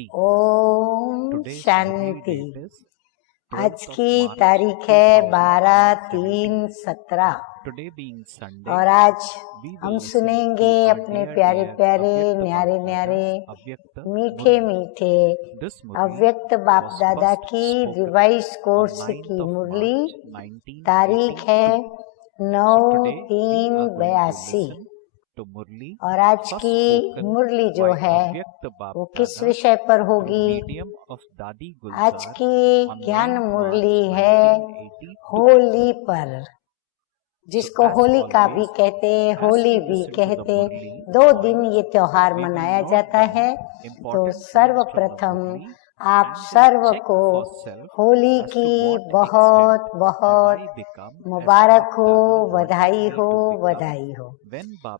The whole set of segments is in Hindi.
ओम शांति। आज की तारीख है 12/3/17 और आज हम सुनेंगे अपने प्यारे प्यारे न्यारे न्यारे मीठे मीठे अव्यक्त बाप दादा की रिवाइज कोर्स की मुरली। तारीख है 9/3/82 और आज की मुरली जो है वो किस विषय पर होगी? आज की ज्ञान मुरली है होली पर, जिसको होलिका भी कहते, होली भी कहते। 2 दिन ये त्योहार मनाया जाता है। तो सर्वप्रथम आप सर्व को होली की बहुत बहुत मुबारक हो, बधाई हो, बधाई हो।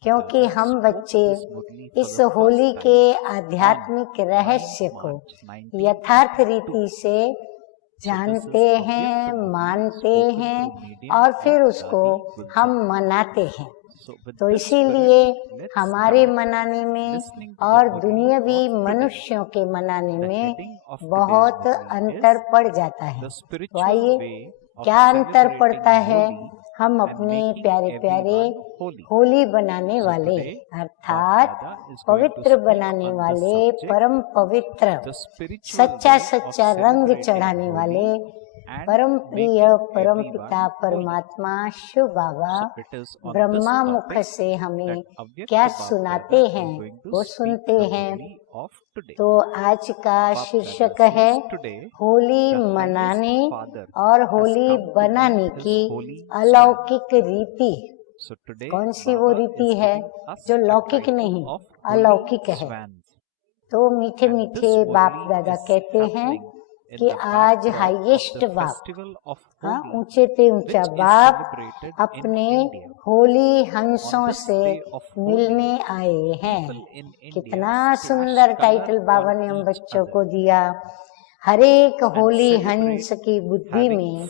क्योंकि हम बच्चे इस होली के आध्यात्मिक रहस्य को यथार्थ रीति से जानते हैं, मानते हैं और फिर उसको हम मनाते हैं। तो इसीलिए हमारे मनाने में और दुनियावी मनुष्यों के मनाने में बहुत अंतर पड़ जाता है। तो आइए, क्या अंतर पड़ता है? हम अपने प्यारे प्यारे होली बनाने वाले अर्थात पवित्र बनाने वाले, परम पवित्र सच्चा सच्चा रंग चढ़ाने वाले परम प्रिय परम पिता परमात्मा शिव बाबा ब्रह्मा मुख से हमें क्या सुनाते हैं वो सुनते हैं। तो आज का शीर्षक है होली मनाने और होली बनाने की अलौकिक रीति। कौन सी वो रीति है जो लौकिक नहीं, अलौकिक है? तो मीठे मीठे बाप दादा कहते हैं कि आज हाईएस्ट बाप, ऊंचे ते ऊंचा बाप अपने होली हंसों से मिलने आए हैं। कितना सुंदर टाइटल बाबा ने हम बच्चों को दिया। हर एक होली हंस की बुद्धि में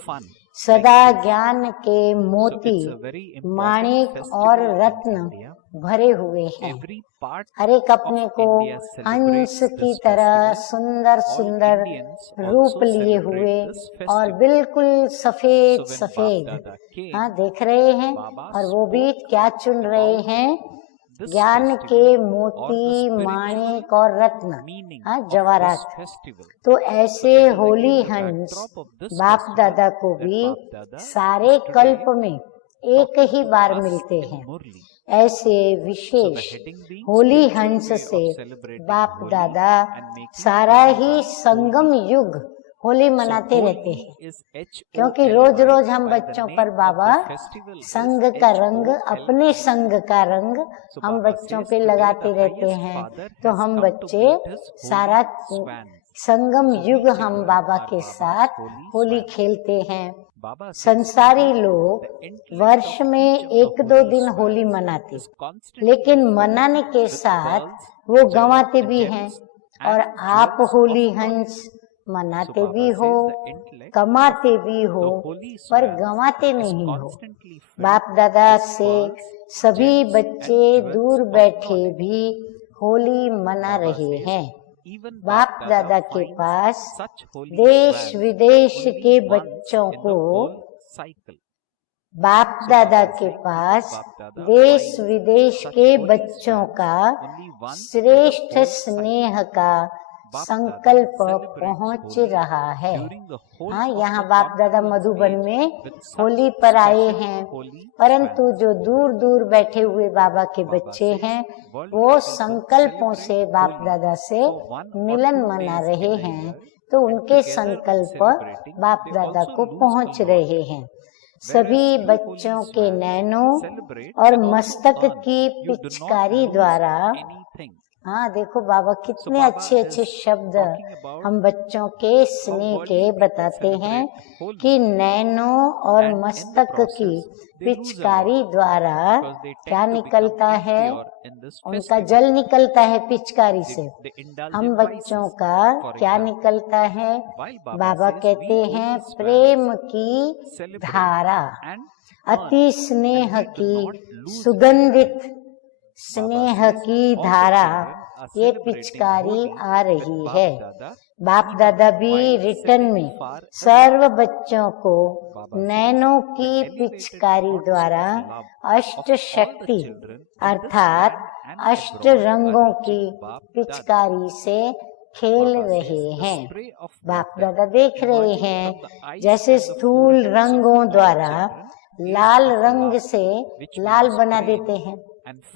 सदा ज्ञान के मोती, माणिक और रत्न भरे हुए हैं। हर एक अपने को हंस की तरह सुंदर सुंदर रूप लिए हुए और बिल्कुल सफेद सफेद देख रहे हैं। और वो भी क्या चुन रहे हैं? ज्ञान के मोती, माणिक और रत्न, जवाहरात। तो ऐसे होली हंस बाप दादा को भी सारे कल्प में एक ही बार मिलते हैं। ऐसे विशेष होली हंस से बाप दादा सारा ही संगम युग होली मनाते रहते हैं। क्योंकि रोज रोज हम बच्चों पर बाबा संग का रंग, अपने संग का रंग हम बच्चों पे लगाते रहते हैं। तो हम बच्चे सारा संगम युग हम बाबा के साथ होली खेलते हैं। संसारी लोग वर्ष में 1-2 दिन होली मनाते, लेकिन मनाने के साथ वो गंवाते भी हैं। और आप होली हंस मनाते भी हो, कमाते भी हो, पर गंवाते नहीं हो। बाप दादा से सभी बच्चे दूर बैठे भी होली मना रहे हैं। बाप दादा के पास देश विदेश के बच्चों को, बाप दादा के पास देश विदेश के बच्चों का श्रेष्ठ स्नेह का संकल्प पहुंच रहा है। यहाँ बाप दादा मधुबन में होली पर आए हैं, परंतु जो दूर दूर बैठे हुए बाबा के बच्चे हैं वो संकल्पों से बाप दादा से मिलन मना रहे हैं। तो उनके संकल्प बाप दादा को पहुंच रहे हैं। सभी बच्चों के नैनों और मस्तक की पिचकारी द्वारा, देखो बाबा कितने अच्छे अच्छे शब्द हम बच्चों के स्नेह के बताते हैं कि नैनों और मस्तक की पिचकारी द्वारा क्या निकलता है? उनका जल निकलता है पिचकारी से। हम बच्चों का क्या निकलता है? बाबा कहते हैं प्रेम की धारा, अति स्नेह की सुगंधित स्नेह की धारा ये पिचकारी आ रही है। बाप दादा भी रिटर्न में सर्व बच्चों को नैनों की पिचकारी द्वारा अष्ट शक्ति अर्थात अष्ट रंगों की पिचकारी से खेल रहे हैं। बाप दादा देख रहे हैं जैसे स्थूल रंगों द्वारा लाल रंग से लाल बना देते हैं।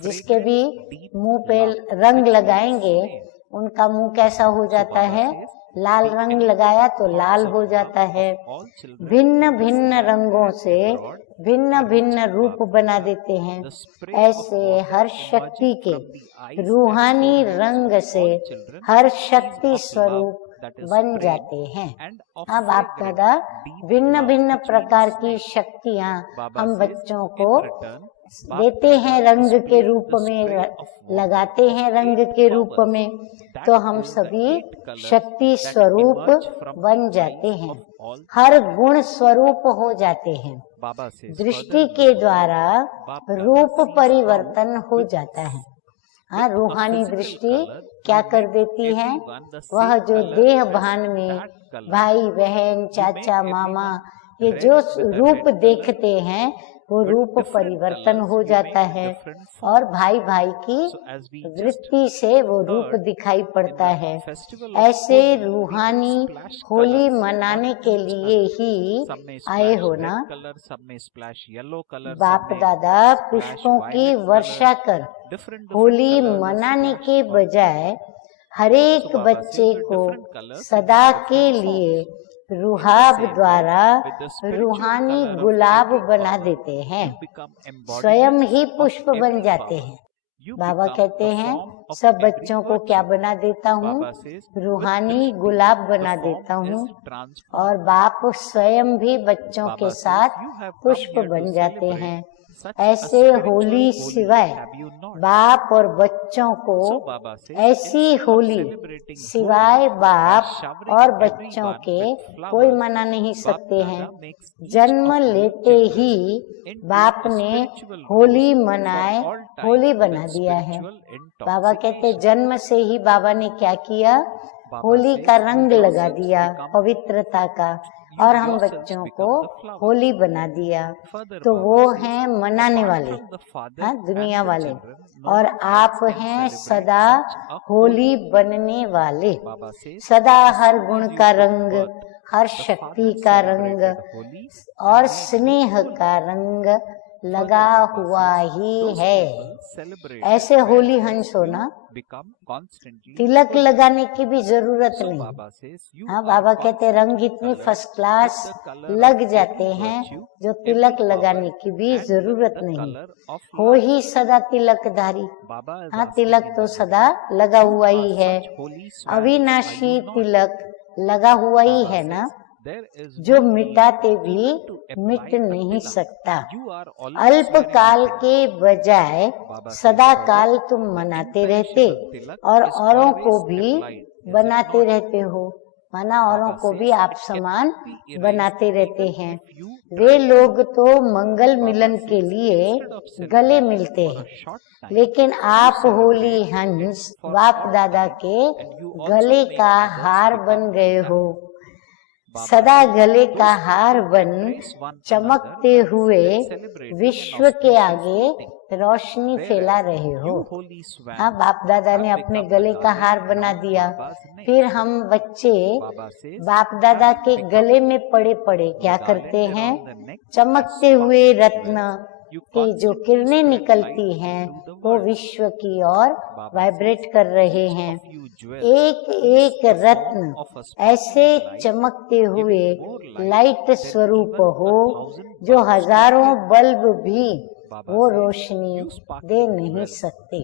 जिसके भी मुंह पे रंग लगाएंगे उनका मुंह कैसा हो जाता है, लाल रंग लगाया तो लाल हो जाता है। भिन्न भिन्न रंगों से भिन्न भिन्न रूप बना देते हैं। ऐसे हर शक्ति के रूहानी रंग से हर शक्ति स्वरूप बन जाते हैं। अब आप दादा भिन्न भिन्न प्रकार की शक्तियाँ हम बच्चों को देते हैं, रंग के रूप में लगाते हैं, रंग के रूप में, तो हम सभी शक्ति स्वरूप बन जाते हैं, हर गुण स्वरूप हो जाते हैं। दृष्टि के द्वारा रूप परिवर्तन हो जाता है। हाँ, रूहानी दृष्टि क्या कर देती है, वह जो देह भान में भाई बहन चाचा मामा ये जो रूप देखते हैं वो रूप परिवर्तन हो जाता है और भाई भाई की वृत्ति से वो रूप दिखाई पड़ता है। ऐसे रूहानी होली मनाने के लिए ही आए हो ना। बाप दादा पुष्पों की वर्षा कर होली मनाने के बजाय हरेक बच्चे को सदा के लिए रुहाब द्वारा रूहानी गुलाब बना देते हैं, स्वयं ही पुष्प बन जाते हैं। बाबा कहते हैं सब बच्चों को क्या बना देता हूँ, रूहानी गुलाब बना देता हूँ और बाप स्वयं भी बच्चों के साथ पुष्प बन जाते हैं। ऐसे होली सिवाय बाप और बच्चों को, ऐसी होली सिवाय बाप और बच्चों के कोई मना नहीं सकते हैं। जन्म लेते ही बाप ने होली मनाए, होली बना दिया है। बाबा कहते जन्म से ही बाबा ने क्या किया, होली का रंग लगा दिया पवित्रता का, और हम बच्चों को होली बना दिया। तो वो हैं मनाने वाले, हाँ, दुनिया वाले, और आप हैं सदा होली बनने वाले। सदा हर गुण का रंग, हर शक्ति का रंग और स्नेह का रंग लगा हुआ ही है। ऐसे होली हंस हो ना, तिलक लगाने की भी जरूरत नहीं। हाँ, बाबा कहते रंग इतने फर्स्ट क्लास लग जाते हैं जो तिलक लगाने की भी जरूरत नहीं, हो ही सदा तिलकधारी। हाँ, तिलक तो सदा लगा हुआ ही है, अविनाशी तिलक लगा हुआ ही है ना, जो मिटाते भी मिट नहीं सकता। अल्प काल के बजाय सदा काल तुम मनाते रहते और औरों को भी बनाते रहते हो, माना औरों को भी आप समान बनाते रहते हैं। वे लोग तो मंगल मिलन के लिए गले मिलते हैं, लेकिन आप होली हंस बाप दादा के गले का हार बन गए हो। सदा गले का हार बन चमकते हुए विश्व के आगे रोशनी फैला रहे हो। हाँ, बाप दादा ने अपने गले का हार बना दिया, फिर हम बच्चे बाप दादा के गले में पड़े पड़े क्या करते हैं, चमकते हुए रत्न की जो किरणें निकलती हैं वो विश्व की ओर वाइब्रेट कर रहे हैं। एक एक रत्न ऐसे चमकते हुए लाइट स्वरूप हो जो हजारों बल्ब भी वो रोशनी दे नहीं सकते।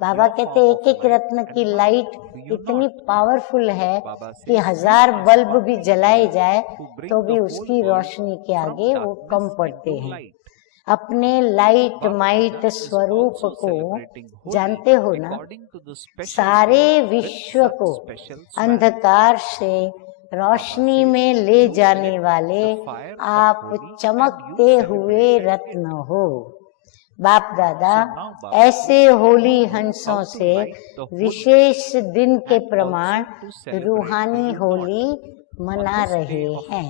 बाबा कहते एक एक रत्न की लाइट इतनी पावरफुल है कि 1000 बल्ब भी जलाए जाए तो भी उसकी रोशनी के आगे वो कम पड़ते हैं। अपने लाइट माइट स्वरूप को जानते हो ना, सारे विश्व को अंधकार से रोशनी में ले जाने वाले आप चमकते हुए रत्न हो। बाप दादा ऐसे होली हंसों से विशेष दिन के प्रमाण रूहानी होली मना रहे हैं।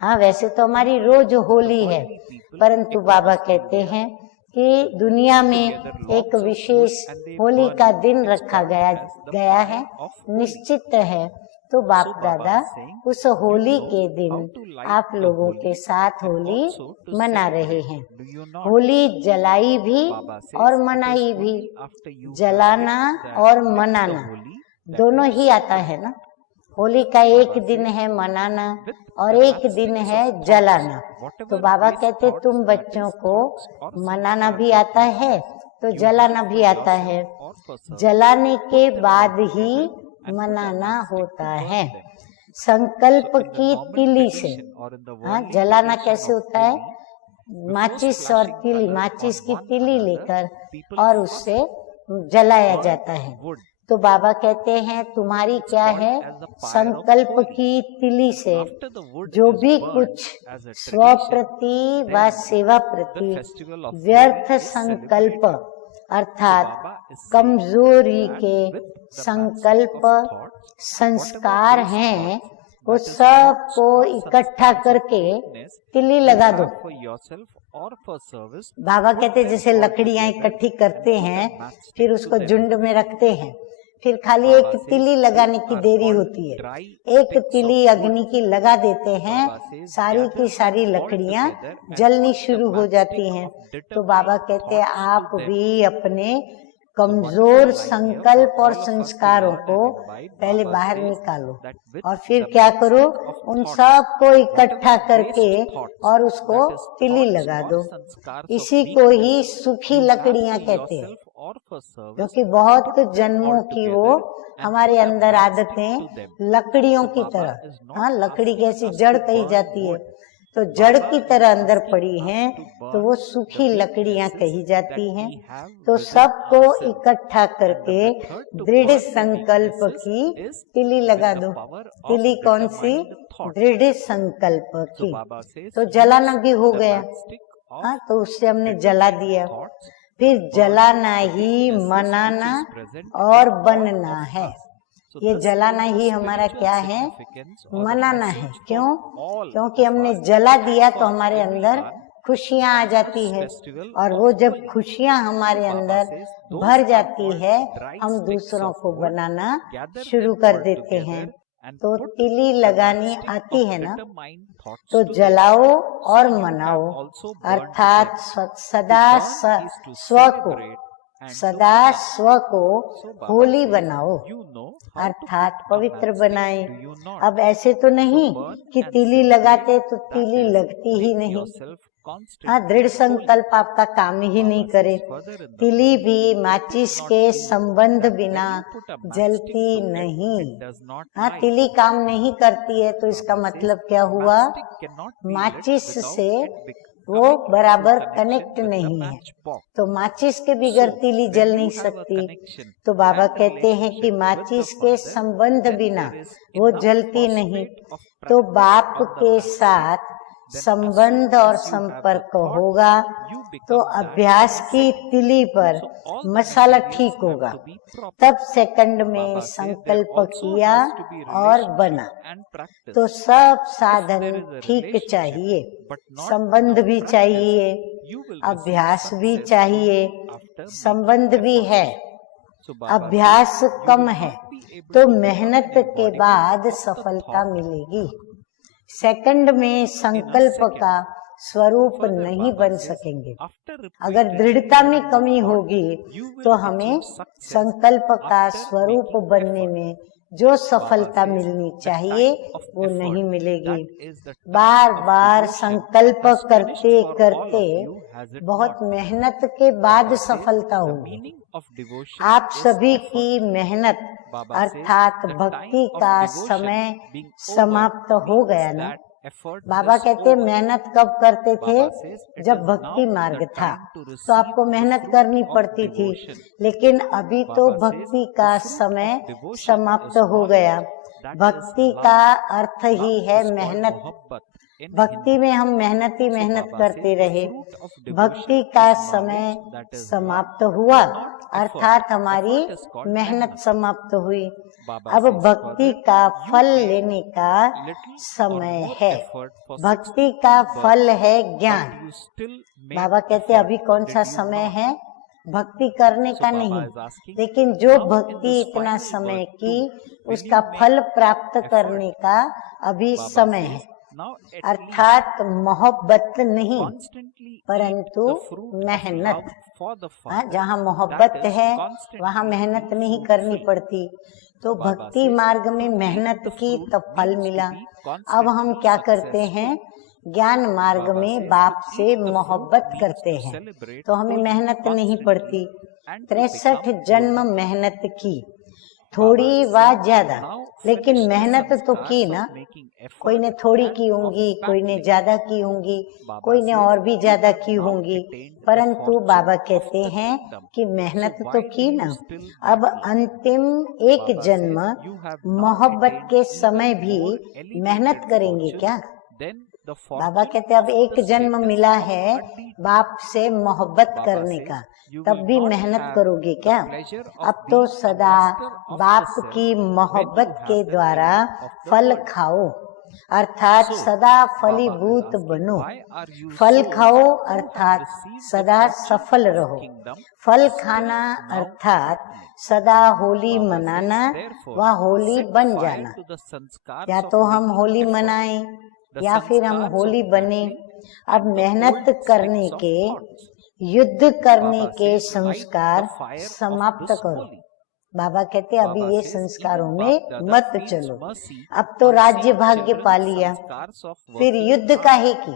हाँ, वैसे तो हमारी रोज होली है, परंतु बाबा कहते हैं कि दुनिया में एक विशेष होली का दिन रखा गया है, निश्चित है। तो बाप दादा उस होली के दिन आप लोगों के साथ होली मना रहे हैं। होली जलाई भी और मनाई भी। जलाना और मनाना दोनों ही आता है ना। होली का एक दिन है मनाना और एक दिन है जलाना। तो बाबा कहते तुम बच्चों को मनाना भी आता है तो जलाना भी आता है। जलाने के बाद ही मनाना होता है, संकल्प की तिली से। हाँ, जलाना कैसे होता है? माचिस और तिली, माचिस की तिली लेकर और उससे जलाया जाता है। तो बाबा कहते हैं तुम्हारी क्या है? संकल्प की तिली से जो भी कुछ स्व प्रति व सेवा प्रति व्यर्थ संकल्प अर्थात कमजोरी के संकल्प संस्कार हैं, वो सब को इकट्ठा करके तिली लगा दो। बाबा कहते जैसे लकड़ियां इकट्ठी करते हैं फिर उसको झुंड में रखते हैं, फिर खाली एक तिली लगाने की देरी होती है। एक तिली अग्नि की लगा देते हैं, सारी की सारी लकड़ियां जलनी शुरू हो जाती हैं। तो बाबा कहते हैं आप भी अपने कमजोर संकल्प और संस्कारों को पहले बाहर निकालो और फिर क्या करो, उन सब को इकट्ठा करके और उसको तिली लगा दो। इसी को ही सूखी लकड़ियां कहते हैं, क्योंकि बहुत जन्मों की वो हमारे अंदर आदतें लकड़ियों की तरह, हाँ लकड़ी कैसी जड़ कही जाती है, तो जड़ की तरह अंदर पड़ी हैं, तो वो सूखी लकड़ियां कही जाती हैं। तो सबको इकट्ठा करके दृढ़ संकल्प की तिली लगा दो। तिली कौन सी? दृढ़ संकल्प की। तो जलाना भी हो गया, हाँ तो उससे हमने जला दिया। फिर जलाना ही मनाना और बनना है। ये जलाना ही हमारा क्या है? मनाना है। क्यों? क्योंकि हमने जला दिया तो हमारे अंदर खुशियां आ जाती है, और वो जब खुशियां हमारे अंदर भर जाती है हम दूसरों को बनाना शुरू कर देते हैं। तो तिली लगानी आती है ना, तो जलाओ और मनाओ, अर्थात सदा स्व को होली बनाओ, अर्थात पवित्र बनाए। अब ऐसे तो नहीं कि तिली लगाते तो तिली लगती ही नहीं। हाँ, दृढ़ संकल्प आपका काम ही नहीं करे। तिली भी माचिस के संबंध बिना जलती नहीं। हाँ, तिली काम नहीं करती है तो इसका मतलब क्या हुआ? माचिस से वो बराबर कनेक्ट नहीं है, तो माचिस के बिगर तिली जल नहीं सकती। तो बाबा कहते हैं कि माचिस के संबंध बिना वो जलती नहीं। तो बाप के साथ संबंध और संपर्क होगा तो अभ्यास की तिली पर मसाला ठीक होगा। तब सेकंड में संकल्प किया और बना। तो सब साधन ठीक चाहिए, संबंध भी चाहिए, अभ्यास भी चाहिए। संबंध भी है, अभ्यास कम है तो मेहनत के बाद सफलता मिलेगी। सेकंड में संकल्प का स्वरूप नहीं बन सकेंगे। अगर दृढ़ता में कमी होगी तो हमें संकल्प का स्वरूप बनने में जो सफलता मिलनी चाहिए वो नहीं मिलेगी। बार बार संकल्प करते करते बहुत मेहनत के बाद सफलता होगी। आप सभी की मेहनत अर्थात भक्ति का समय समाप्त हो गया ना। बाबा कहते हैं मेहनत कब करते थे? जब भक्ति मार्ग था तो आपको मेहनत करनी पड़ती थी, लेकिन अभी तो भक्ति का समय समाप्त हो गया। भक्ति का अर्थ ही है मेहनत, भक्ति में हम मेहनत ही मेहनत करते रहे, भक्ति का समय समाप्त हुआ, अर्थात हमारी मेहनत समाप्त हुई। अब भक्ति का फल लेने का समय है। भक्ति का फल है ज्ञान। बाबा कहते अभी कौन सा समय है? भक्ति करने का नहीं, लेकिन जो भक्ति इतना समय की उसका फल प्राप्त करने का अभी समय है। अर्थात मोहब्बत नहीं, परंतु मेहनत। जहाँ मोहब्बत है वहाँ मेहनत नहीं करनी पड़ती। तो भक्ति मार्ग में मेहनत की तब फल मिला। अब हम क्या करते हैं? ज्ञान मार्ग में बाप से मोहब्बत करते हैं, तो हमें मेहनत नहीं पड़ती। 63 जन्म मेहनत की, थोड़ी व ज्यादा, लेकिन मेहनत तो की ना। कोई ने थोड़ी की होंगी, कोई ने ज्यादा की होंगी, कोई ने और भी ज्यादा की होंगी, परंतु बाबा कहते हैं कि मेहनत तो की ना। अब अंतिम एक जन्म मोहब्बत के समय भी मेहनत करेंगे क्या? बाबा कहते अब एक जन्म मिला है बाप से मोहब्बत करने का, तब भी मेहनत करोगे क्या? अब तो सदा बाप की मोहब्बत के द्वारा फल खाओ, अर्थात सदा फलीभूत बनो। फल खाओ अर्थात सदा सफल रहो। फल खाना अर्थात सदा होली मनाना व होली बन जाना। या तो हम होली मनाएं या फिर हम होली बने। अब मेहनत करने के, युद्ध करने के संस्कार समाप्त करो। बाबा कहते अभी ये संस्कारों में मत चलो। अब तो राज्य भाग्य पा लिया, फिर युद्ध काहे की?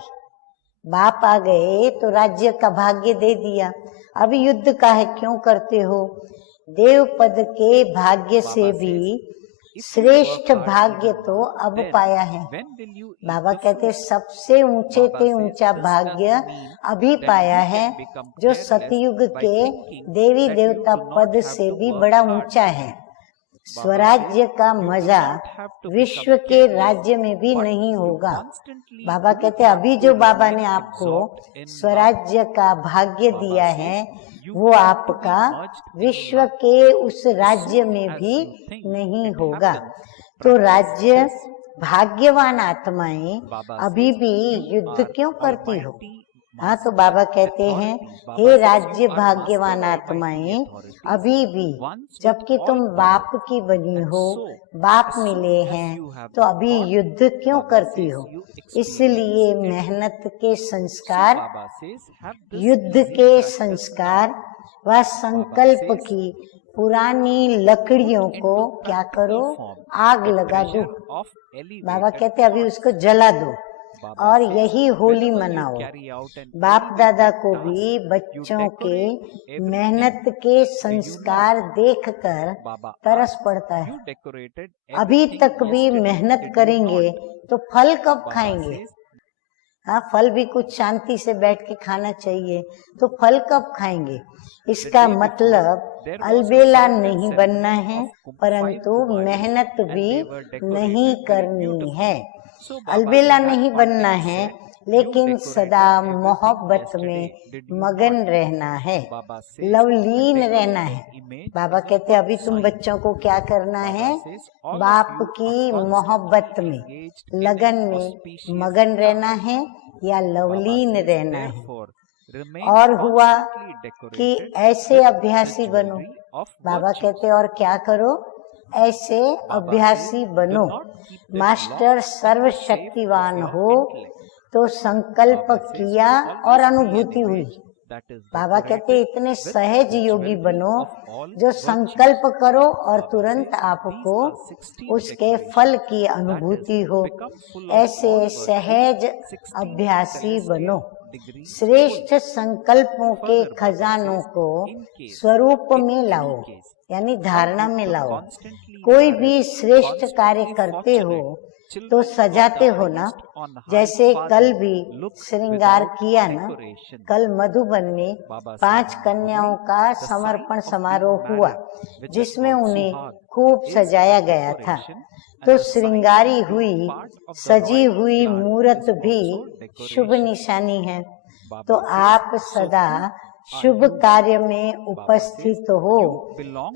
बाप आ गए तो राज्य का भाग्य दे दिया, अभी युद्ध काहे क्यों करते हो? देव पद के भाग्य से भी श्रेष्ठ भाग्य तो अब पाया है। बाबा कहते सबसे ऊंचे से ऊंचा भाग्य अभी पाया है, जो सतयुग के देवी देवता पद से भी बड़ा ऊंचा है। स्वराज्य का मजा विश्व के राज्य में भी नहीं होगा। बाबा कहते अभी जो बाबा ने आपको स्वराज्य का भाग्य दिया है, वो आपका विश्व के उस राज्य में भी नहीं होगा। तो राज्य भाग्यवान आत्माएं अभी भी युद्ध क्यों करती हो? हाँ, तो बाबा कहते हैं हे राज्य भाग्यवान आत्माएं, अभी भी जबकि तुम बाप की बनी हो, बाप मिले हैं, तो अभी युद्ध क्यों करती हो? इसलिए मेहनत के संस्कार, युद्ध के संस्कार व संकल्प की पुरानी लकड़ियों को क्या करो? आग लगा दो। बाबा कहते अभी उसको जला दो और यही होली मनाओ। बाप दादा को भी बच्चों के मेहनत के संस्कार देखकर तरस पड़ता है। अभी तक भी मेहनत करेंगे तो फल कब खाएंगे? हाँ, फल भी कुछ शांति से बैठ के खाना चाहिए, तो फल कब खाएंगे? इसका मतलब अलबेला नहीं बनना है, परंतु मेहनत भी नहीं करनी है। अलबेला नहीं बनना है, लेकिन सदा मोहब्बत में मगन रहना है, लवलीन रहना है। बाबा कहते अभी तुम बच्चों को क्या करना है? बाप की मोहब्बत में, लगन में मगन रहना है या लवलीन रहना है। और हुआ कि ऐसे अभ्यासी बनो। बाबा कहते और क्या करो? ऐसे अभ्यासी बनो। मास्टर सर्वशक्तिवान हो तो संकल्प किया और अनुभूति हुई। बाबा कहते इतने सहज योगी बनो जो संकल्प करो और तुरंत आपको उसके फल की अनुभूति हो। ऐसे सहज अभ्यासी बनो। श्रेष्ठ संकल्पों के खजानों को स्वरूप में लाओ। यानी धारणा में लाओ। कोई भी श्रेष्ठ कार्य करते हो तो सजाते हो ना। जैसे कल भी श्रृंगार किया ना, कल मधुबन में 5 कन्याओं का समर्पण समारोह हुआ जिसमें उन्हें खूब सजाया गया था। तो श्रृंगारी हुई सजी हुई मूर्त भी शुभ निशानी है। तो आप सदा शुभ कार्य में उपस्थित हो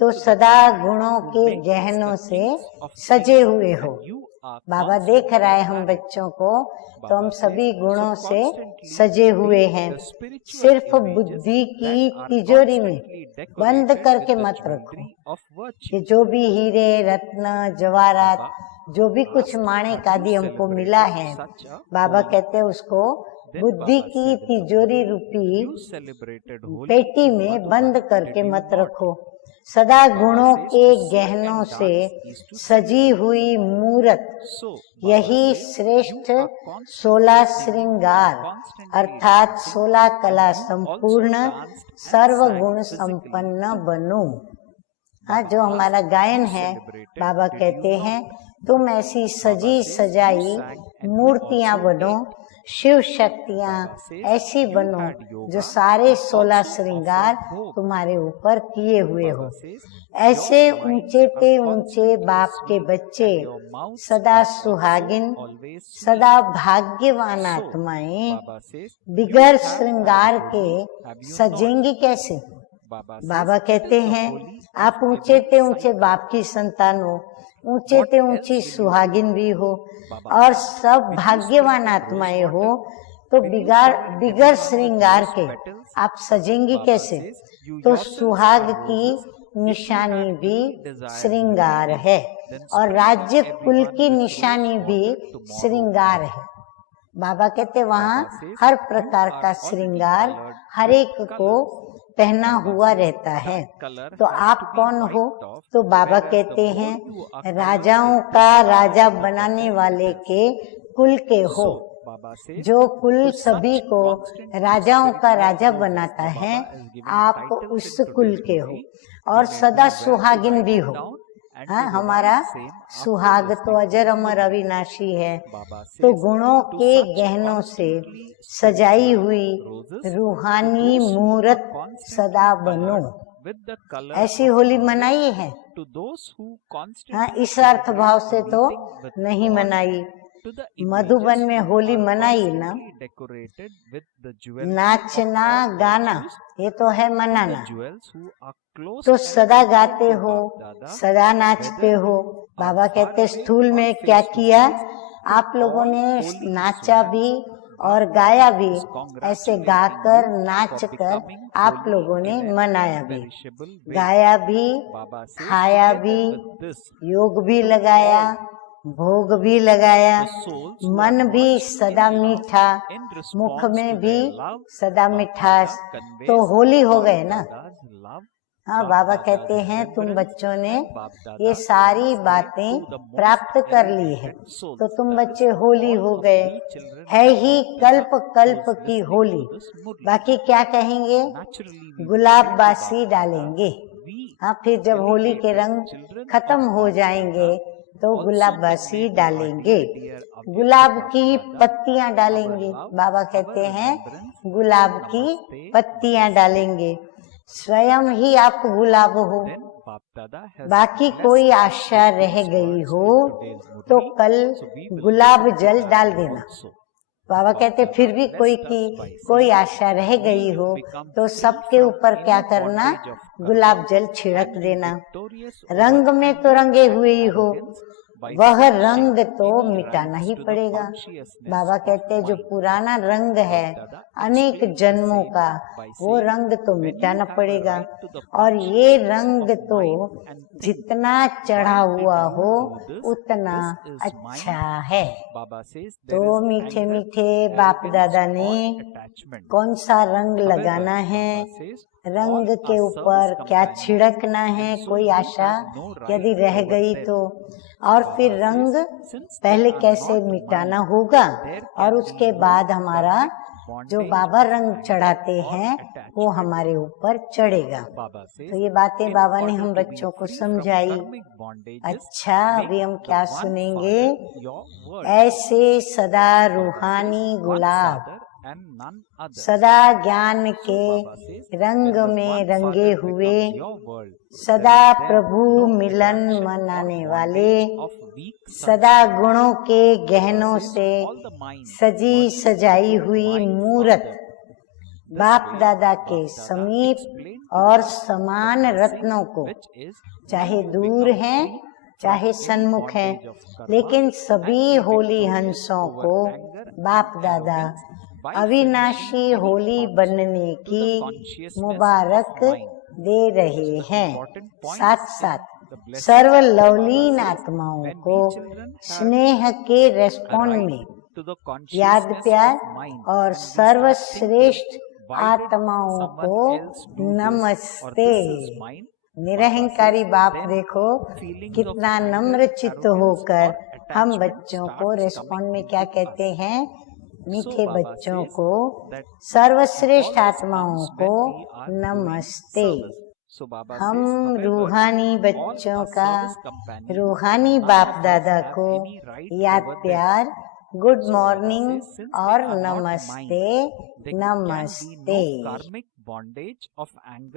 तो सदा गुणों के गहनों से सजे हुए हो। बाबा देख रहा है हम बच्चों को, तो हम सभी गुणों से सजे हुए हैं। सिर्फ बुद्धि की तिजोरी में बंद करके मत रखो कि जो भी हीरे रत्न जवाहरात जो भी कुछ माणिक आदि हमको मिला है, बाबा कहते हैं उसको बुद्धि की तिजोरी रूपी पेटी में बंद करके मत रखो। सदा गुणों के गहनों से सजी हुई मूरत, यही श्रेष्ठ 16 श्रृंगार अर्थात 16 कला संपूर्ण सर्व गुण संपन्न बनो। हाँ, जो हमारा गायन है, बाबा कहते हैं तुम ऐसी सजी सजाई मूर्तियां बनो, शिव शक्तियां ऐसी बनो जो सारे 16 श्रृंगार तुम्हारे ऊपर किए हुए हो। ऐसे ऊंचे पे ऊंचे बाप के बच्चे, सदा सुहागिन, सदा भाग्यवान आत्माएं बिगर श्रृंगार के सजेंगी कैसे? बाबा कहते हैं आप ऊंचे पे ऊंचे बाप की संतान हो, ऊंचे पे ऊंची सुहागिन भी हो और सब भाग्यवान आत्माएं हो, तो बिगर श्रृंगार के आप सजेंगी कैसे? तो सुहाग की निशानी भी श्रृंगार है और राज्य कुल की निशानी भी श्रृंगार है। बाबा कहते वहाँ हर प्रकार का श्रृंगार हर एक को पहना हुआ रहता है। तो आप कौन हो? तो बाबा कहते हैं राजाओं का राजा बनाने वाले के कुल के हो। जो कुल सभी को राजाओं का राजा बनाता है, आप उस कुल के हो और सदा सुहागिन भी हो। हाँ, हमारा सुहाग तो अजर अमर अविनाशी है। तो गुणों के गहनों से सजाई हुई रूहानी मूरत सदा बनो। ऐसी होली मनाई है? हाँ, इस अर्थ भाव से तो नहीं मनाई। मधुबन में होली मनाई ना, नाचना गाना ये तो है मनाना। तो सदा गाते हो, सदा नाचते हो। बाबा कहते स्थूल में क्या किया? आप लोगों ने नाचा भी और गाया भी। ऐसे गाकर नाच कर आप लोगों ने मनाया भी, गाया भी, खाया भी, योग भी लगाया, भोग भी लगाया, मन भी सदा मीठा, मुख में भी सदा मिठास। तो होली हो गए ना। हाँ, बाबा कहते हैं तुम बच्चों ने ये सारी बातें प्राप्त कर ली है, तो तुम बच्चे होली हो गए। है ही कल्प कल्प की होली। बाकी क्या कहेंगे? गुलाब बासी डालेंगे। हाँ, फिर जब होली के रंग खत्म हो जाएंगे तो गुलाब बासी डालेंगे, गुलाब की पत्तियां डालेंगे। बाबा कहते हैं गुलाब की पत्तियां डालेंगे। स्वयं ही आप गुलाब हो। बाकी कोई आशा रह गई हो तो कल गुलाब जल डाल देना। बाबा कहते फिर भी कोई आशा रह गई हो तो सबके ऊपर क्या करना? गुलाब जल छिड़क देना। रंग में तो रंगे हुए ही हो, वह रंग तो मिटाना ही पड़ेगा। बाबा कहते हैं जो पुराना रंग है अनेक जन्मों का, वो रंग तो मिटाना पड़ेगा। और ये रंग तो जितना चढ़ा हुआ हो उतना अच्छा है। तो मीठे मीठे बाप दादा ने कौन सा रंग लगाना है, रंग के ऊपर क्या छिड़कना है, कोई आशा यदि रह गई तो, और फिर रंग पहले कैसे मिटाना होगा और उसके बाद हमारा जो बाबा रंग चढ़ाते हैं वो हमारे ऊपर चढ़ेगा। तो ये बातें बाबा ने हम बच्चों को समझाई। अच्छा, अभी हम क्या सुनेंगे? ऐसे सदा रूहानी गुलाब, सदा ज्ञान के रंग में रंगे हुए, सदा प्रभु मिलन मनाने वाले, सदा गुणों के गहनों से सजी सजाई हुई मूरत, बाप दादा के समीप और समान रत्नों को, चाहे दूर हैं चाहे सन्मुख हैं, लेकिन सभी होली हंसों को बाप दादा अविनाशी होली बनने की मुबारक दे रहे हैं। साथ साथ सर्व लवलीन आत्माओं को स्नेह के रेस्पॉन्ड में याद प्यार और सर्वश्रेष्ठ आत्माओं को नमस्ते। निरहंकारी बाप देखो कितना नम्र चित्त होकर हम बच्चों को रेस्पॉन्ड में क्या कहते हैं? मीठे बच्चों को, सर्वश्रेष्ठ आत्माओं को नमस्ते। हम रूहानी बच्चों का रूहानी बाप दादा को याद प्यार, गुड मॉर्निंग और नमस्ते नमस्ते।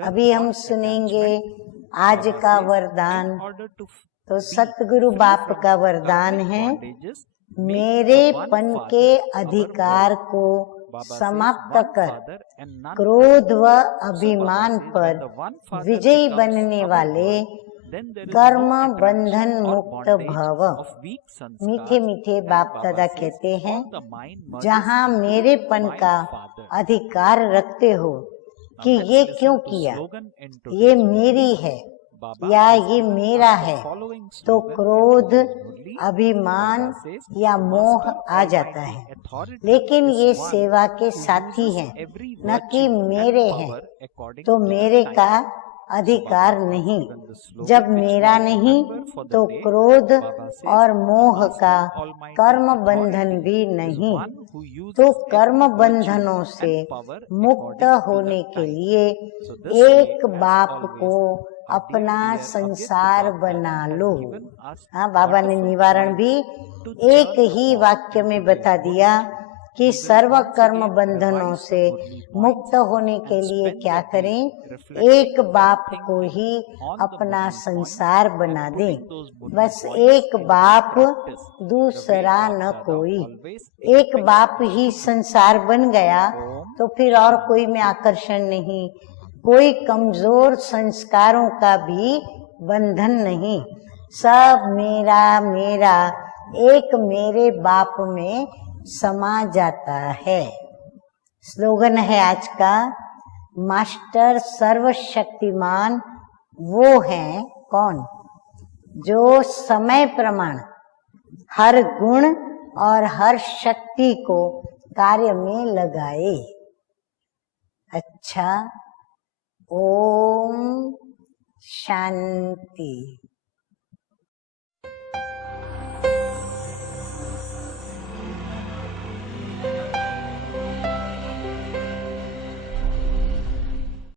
अभी हम सुनेंगे आज का वरदान। तो सतगुरु बाप का वरदान है, मेरेपन के अधिकार को समाप्त कर क्रोध व अभिमान पर विजयी बनने वाले कर्म बंधन मुक्त भव। मीठे मीठे बाप दादा कहते हैं, जहाँ मेरेपन का अधिकार रखते हो कि ये क्यों किया, ये मेरी है या ये मेरा है, तो क्रोध, अभिमान या मोह आ जाता है। लेकिन ये सेवा के साथी हैं, न कि मेरे हैं, तो मेरे का अधिकार नहीं। जब मेरा नहीं तो क्रोध और मोह का कर्म बंधन भी नहीं। तो कर्म बंधनों से मुक्त होने के लिए एक बाप को अपना संसार बना लो। हाँ, बाबा ने निवारण भी एक ही वाक्य में बता दिया कि सर्व कर्म बंधनों से मुक्त होने के लिए क्या करें? एक बाप को ही अपना संसार बना दें। बस एक बाप, दूसरा न कोई। एक बाप ही संसार बन गया तो फिर और कोई में आकर्षण नहीं, कोई कमजोर संस्कारों का भी बंधन नहीं। सब मेरा मेरा एक मेरे बाप में समा जाता है। स्लोगन है आज का, मास्टर सर्वशक्तिमान वो हैं कौन? जो समय प्रमाण हर गुण और हर शक्ति को कार्य में लगाए। अच्छा, ओम शांति।